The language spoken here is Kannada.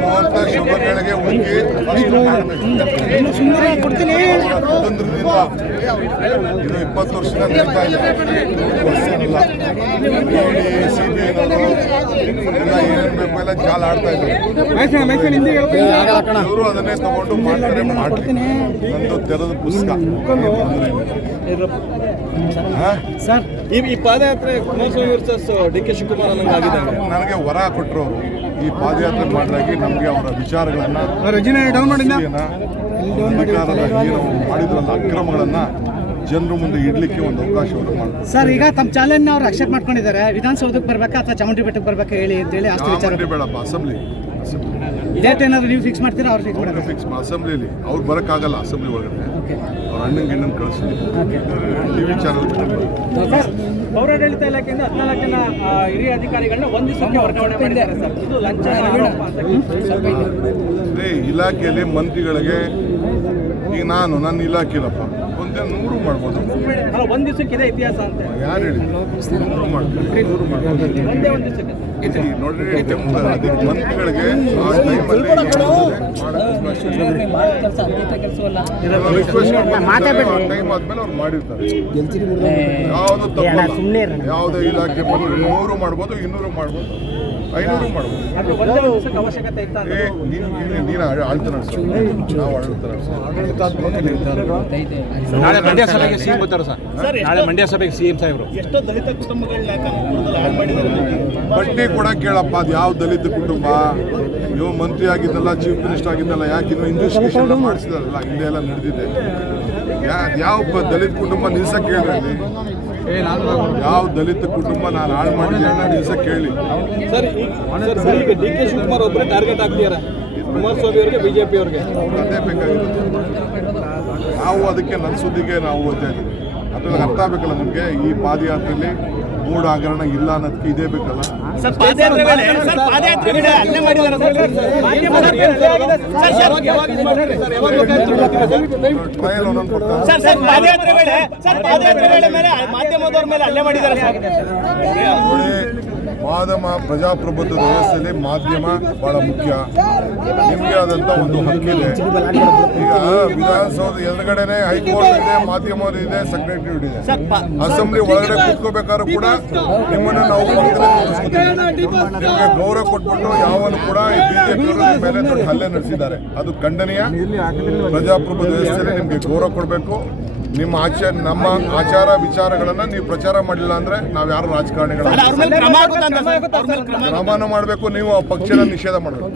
ಮುಹೂರ್ತ ಶುಭಗಳಿಗೆ ಹೋಗಿ ಇದು 20 ವರ್ಷದಿಂದ ನಡೀತಾ ಇದೆ. CBI ಎಲ್ಲ ಏನೇನು ಬೇಕು ಎಲ್ಲ ಜಾಲ ಆಡ್ತಾ ಇದ್ದಾರೆ. ಇವರು ಅದನ್ನೇ ತಗೊಂಡು ಮಾಡ್ತಾರೆ. ನಂದು ತೆರೆದ ಪುಸ್ತಕ. ಸರ್ ಈ ಪಾದಯಾತ್ರೆ Kumaraswamy versus D K Shivakumar ನನಗೆ ವರ ಕೊಟ್ಟರು ಅವರು. ಈ ಪಾದಯಾತ್ರೆ ಮಾಡಲಾಗಿ ನಮಗೆ ಅವರ ವಿಚಾರಗಳನ್ನ ಮಾಡಿದ್ರಲ್ಲ ಅಕ್ರಮಗಳನ್ನ ಜನರ ಮುಂದೆ ಇಡ್ಲಿಕ್ಕೆ ಒಂದು ಅವಕಾಶವನ್ನು ಮಾಡ್ತಾರೆ. ಸರ್ ಈಗ ತಮ್ಮ ಚಾಲೆಂಜ್ ಅವ್ರು ಅಕ್ಸೆಪ್ಟ್ ಮಾಡ್ಕೊಂಡಿದ್ದಾರೆ. ವಿಧಾನಸೌಧಕ್ಕೆ ಬರ್ಬೇಕಾ ಅಥವಾ ಚಾಮುಂಡಿ ಬೆಟ್ಟಕ್ಕೆ ಬರ್ಬೇಕಾ ಹೇಳಿ ಅಂತ ಹೇಳಿ ಅಷ್ಟು ವಿಚಾರ ಬೇಡಪ್ಪ. ಅಸೆಂಬ್ಲಿ ಡೇಟ್ ಏನಾದ್ರು ನೀವು ಫಿಕ್ಸ್ ಮಾಡ್ತೀರಾ? ಅವ್ರು ಫಿಕ್ಸ್ ಅಸೆಂಬ್ಲಿಲಿ ಅವ್ರು ಬರೋಕ್ಕಾಗಲ್ಲ. ಅಸೆಂಬ್ಲಿ ಒಳಗಡೆ ಅವ್ರ ಅಣ್ಣಂಗೆ ಇನ್ನೊಂದು ಕಳಿಸ್ತೀವಿ. ಟಿವಿ ಚಾನಲ್ ಪೌರಾಡಳಿತ ಇಲಾಖೆಯಿಂದ 14 ಜನ ಹಿರಿಯ ಅಧಿಕಾರಿಗಳನ್ನ ಒಂದು ದಿವಸಕ್ಕೆ ವರ್ಗಾವಣೆ ಮಾಡಿದ್ದಾರೆ ಸರ್. ಇದು ಲಂಚ ಇಲಾಖೆಯಲ್ಲಿ ಮಂತ್ರಿಗಳಿಗೆ ಈಗ ನನ್ನ ಇಲಾಖೆಲಪ್ಪ ಒಂದೇ 100 ಮಾಡ್ಬೋದು. ಒಂದು ದಿವಸಕ್ಕೆ ಇದೆ ಇತಿಹಾಸ ಅಂತ ಯಾರು ಹೇಳಿ? 100 ಮಾಡ್ತೀವಿ. 100 ಮಾಡ್ಬೋದು ನೋಡ್ರಿ. ಮಂತ್ರಿಗಳಿಗೆ ಆ ಟೈಮಲ್ಲಿ ಟೈಮ್ ಆದ್ಮೇಲೆ ಅವ್ರು ಮಾಡಿರ್ತಾರೆ. ಯಾವುದು ತಪ್ಪಲ್ಲ. ಯಾವುದೇ ಇಲಾಖೆ ಬಂದು 100 ಮಾಡ್ಬೋದು, 200 ಮಾಡ್ಬೋದು, 500 ಮಾಡ್ಬೋದು. ನೀನು ಆಳ್ತ ನಡೆಸೋ, ನಾವು ಆಡಳಿತ ನಡೆಸೋ. ನಾಳೆ ಮಂಡ್ಯ ಸಭೆಗೆ ಸಿಎಂ ಬರ್ತಾರೆ ಸರ್. ನಾಳೆ ಮಂಡ್ಯ ಸಭೆಗೆ ಸಿಎಂ ಸಾಹೇಬರು ಎಷ್ಟೋ ದಲಿತ ಕುಟುಂಬಗಳನ್ನ ಬಡ್ಡಿ ಕೂಡ ಕೇಳಪ್ಪ. ಅದು ಯಾವ ದಲಿತ ಕುಟುಂಬ? ಇವ ಮಂತ್ರಿ ಆಗಿದ್ದಲ್ಲ, ಚೀಫ್ ಮಿನಿಸ್ಟರ್ ಆಗಿದ್ದಲ್ಲ, ಯಾಕೆ ಇನ್ನೂ ಇನ್ವೆಸ್ಟಿಗೇಷನ್ ಮಾಡಿಸಿದಾರಲ್ಲ, ಇಲ್ಲೇ ಎಲ್ಲ ನಡೆದಿದೆ. ಯಾವ ದಲಿತ ಕುಟುಂಬ ನಿಲ್ಸಕ್ಕೆ ಹೇಳ್ರಿ ಅಲ್ಲಿ. ಯಾವ ದಲಿತ ಕುಟುಂಬ ನಾನು ಹಾಳು ಮಾಡಿದ್ದೀನಿ ನಿಲ್ಸಕ್ಕೆ ಹೇಳಿ. ಸರ್ ಈಗ ಡಿ ಕೆ ಶಿವಕುಮಾರ್ ಒಬ್ಬರೇ ಟಾರ್ಗೆಟ್ ಆಗ್ತಿದ್ದಾರೆ, ಕುಮಾರಸ್ವಾಮಿ ಅವರಿಗೆ, ಬಿಜೆಪಿ ಅವರಿಗೆ. ಅದೇ ಬೇಕಾಗಿರುತ್ತೆ. ನಾವು ಅದಕ್ಕೆ ನನ್ನ ಸುದ್ದಿಗೆ ನಾವು ಓದ್ತಾ ಇದ್ದೀವಿ. ಅದ್ರಲ್ಲಿ ಅರ್ಥ ಆಗಬೇಕಲ್ಲ ನಮಗೆ. ಈ ಪಾದಯಾತ್ರೆಯಲ್ಲಿ ಮೂಢ ಹಗರಣ ಇಲ್ಲ ಅನ್ನೋದಕ್ಕೆ ಇದೇ ಬೇಕಲ್ಲ. ಟ್ರಯಲ್ ಒಂದೊಂದು ಮಾಧ್ಯಮ ಪ್ರಜಾಪ್ರಭುತ್ವ ವ್ಯವಸ್ಥೆಯಲ್ಲಿ ಮಾಧ್ಯಮ ಬಹಳ ಮುಖ್ಯ. ನಿಮಗೆ ಆದಂತ ಒಂದು ಹಕ್ಕಿದೆ. ಈಗ ವಿಧಾನಸೌಧ ಎದುರುಗಡೆನೆ ಹೈಕೋರ್ಟ್ ಇದೆ, ಮಾಧ್ಯಮ ಇದೆ, ಸೆಕ್ರೆಟರಿ ಇದೆ. ಅಸೆಂಬ್ಲಿ ಒಳಗಡೆ ಕೂತ್ಕೋಬೇಕಾದ್ರೂ ಕೂಡ ನಿಮ್ಮನ್ನು ನಾವು ನಿಮಗೆ ಗೌರವ ಕೊಟ್ಬಿಟ್ಟು ಯಾವನು ಕೂಡ ಬಿಜೆಪಿ ಮೇಲೆ ದೊಡ್ಡ ಹಲ್ಲೆ ನಡೆಸಿದ್ದಾರೆ. ಅದು ಖಂಡನೀಯ. ಪ್ರಜಾಪ್ರಭುತ್ವ ವ್ಯವಸ್ಥೆಯಲ್ಲಿ ನಿಮಗೆ ಗೌರವ ಕೊಡಬೇಕು. ನಿಮ್ಮ ನಮ್ಮ ಆಚಾರ ವಿಚಾರಗಳನ್ನ ನೀವು ಪ್ರಚಾರ ಮಾಡಿಲ್ಲ ಅಂದ್ರೆ ನಾವ್ ಯಾರು ರಾಜಕಾರಣಿಗಳನ್ನ ಕ್ರಮನ ಮಾಡಬೇಕು. ನೀವು ಆ ಪಕ್ಷನ ನಿಷೇಧ ಮಾಡಬೇಕು.